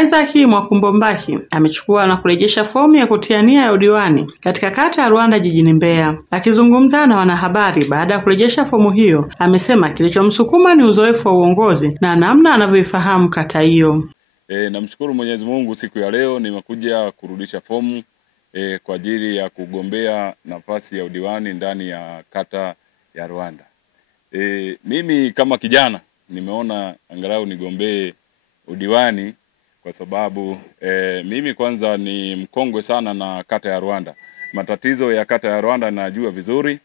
Isaac Mwakumbombaki amechukua na kurejesha fomu ya kutiania ya udiwani katika kata ya Ruanda jijini Mbeya. Akizungumza na wanahabari baada ya kurejesha fomu hiyo, amesema kilichomsukuma ni uzoefu wa uongozi na namna anavyoifahamu kata hiyo. Namshukuru Mwenyezi Mungu, siku ya leo nimekuja kurudisha fomu kwa ajili ya kugombea nafasi ya udiwani ndani ya kata ya Ruanda. Mimi kama kijana nimeona angalau nigombee udiwani kwa sababu mimi kwanza ni mkongwe sana na kata ya Ruanda. Matatizo ya kata ya Ruanda najua vizuri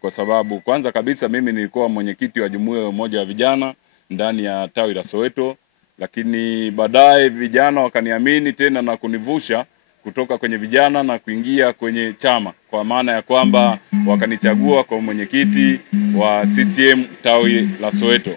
kwa sababu kwanza kabisa mimi nilikuwa mwenyekiti wa jumuiya ya umoja wa vijana ndani ya tawi la Soweto, lakini baadaye vijana wakaniamini tena na kunivusha kutoka kwenye vijana na kuingia kwenye chama, kwa maana ya kwamba wakanichagua kwa mwenyekiti wa CCM tawi la Soweto.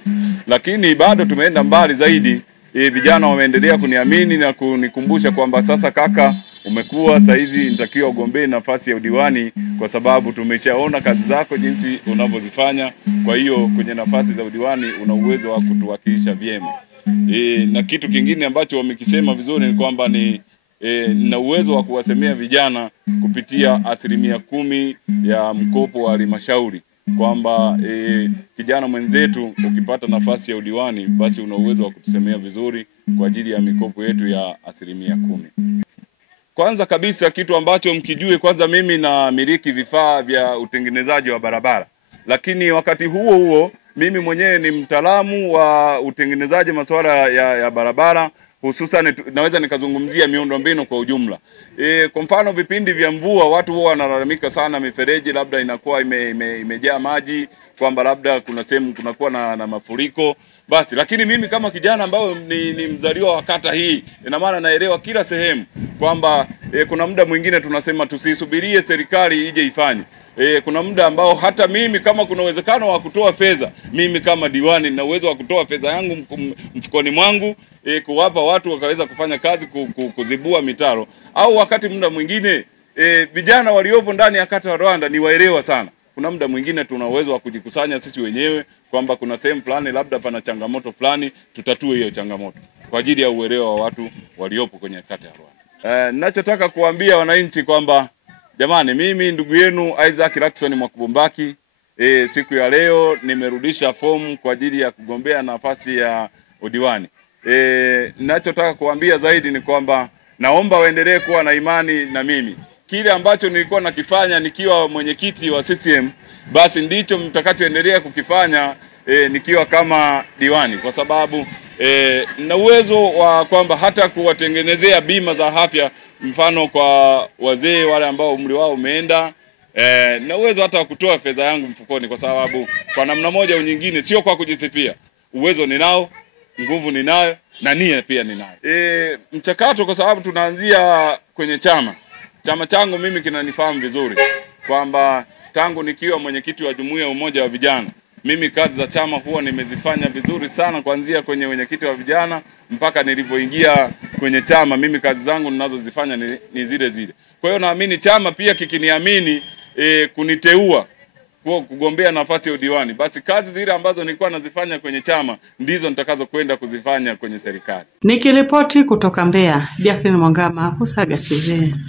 Lakini bado tumeenda mbali zaidi. Vijana wameendelea kuniamini na kunikumbusha kwamba sasa kaka, umekuwa saizi nitakiwa ugombee nafasi ya udiwani kwa sababu tumeshaona kazi zako jinsi unavyozifanya. Kwa hiyo kwenye nafasi za udiwani una uwezo wa kutuwakilisha vyema. Na kitu kingine ambacho wamekisema vizuri ni kwamba na uwezo wa kuwasemea vijana kupitia 10% ya mkopo wa halmashauri, kwamba kijana mwenzetu ukipata nafasi ya udiwani basi una uwezo wa kutusemea vizuri kwa ajili ya mikopo yetu ya 10%. Kwanza kabisa kitu ambacho mkijue, kwanza mimi namiliki vifaa vya utengenezaji wa barabara, lakini wakati huo huo mimi mwenyewe ni mtaalamu wa utengenezaji masuala ya barabara, hususan naweza nikazungumzia miundombinu kwa ujumla. Kwa mfano vipindi vya mvua watu huwa wanalalamika sana mifereji labda inakuwa imejaa maji, kwamba labda kuna sehemu kunakuwa na mafuriko. Basi lakini mimi kama kijana ambao ni mzaliwa wa kata hii, ina maana naelewa kila sehemu kwamba kuna muda mwingine tunasema tusisubirie serikali ije ifanye. Kuna muda ambao hata mimi kama kuna uwezekano wa kutoa fedha, mimi kama diwani na uwezo wa kutoa fedha yangu mfukoni mwangu, kuwapa watu wakaweza kufanya kazi kuzibua mitaro. Au wakati muda mwingine vijana waliopo ndani ya kata ya Ruanda ni waelewa sana. Kuna muda mwingine tuna uwezo wa kujikusanya sisi wenyewe kwamba kuna sehemu fulani labda pana changamoto fulani, tutatue hiyo changamoto kwa ajili ya uelewa wa watu waliopo kwenye kata ya Ruanda. Ninachotaka kuambia wananchi kwamba jamani, mimi ndugu yenu Isaac Rackson Mwakumbombaki, siku ya leo nimerudisha fomu kwa ajili ya kugombea nafasi ya udiwani. Ninachotaka kuambia zaidi ni kwamba naomba waendelee kuwa na imani na mimi. Kile ambacho nilikuwa nakifanya nikiwa mwenyekiti wa CCM, basi ndicho mtakachoendelea kukifanya nikiwa kama diwani, kwa sababu na uwezo wa kwamba hata kuwatengenezea bima za afya, mfano kwa wazee wale ambao umri wao umeenda, na uwezo hata kutoa fedha yangu mfukoni, kwa sababu kwa namna moja au nyingine, sio kwa kujisifia, uwezo ninao, nguvu ninayo na nia pia ninayo. Mchakato kwa sababu tunaanzia kwenye chama changu mimi kinanifahamu vizuri kwamba tangu nikiwa mwenyekiti wa jumuiya ya umoja wa vijana, mimi kazi za chama huwa nimezifanya vizuri sana, kuanzia kwenye mwenyekiti wa vijana mpaka nilipoingia kwenye chama. Mimi kazi zangu ninazozifanya ni zile zile. Kwa hiyo naamini chama pia kikiniamini kuniteua kugombea nafasi ya udiwani, basi kazi zile ambazo nilikuwa nazifanya kwenye chama ndizo nitakazo kwenda kuzifanya kwenye serikali. Nikiripoti kutoka Mbeya, Jacqueline Mwangama, Kusaga TV.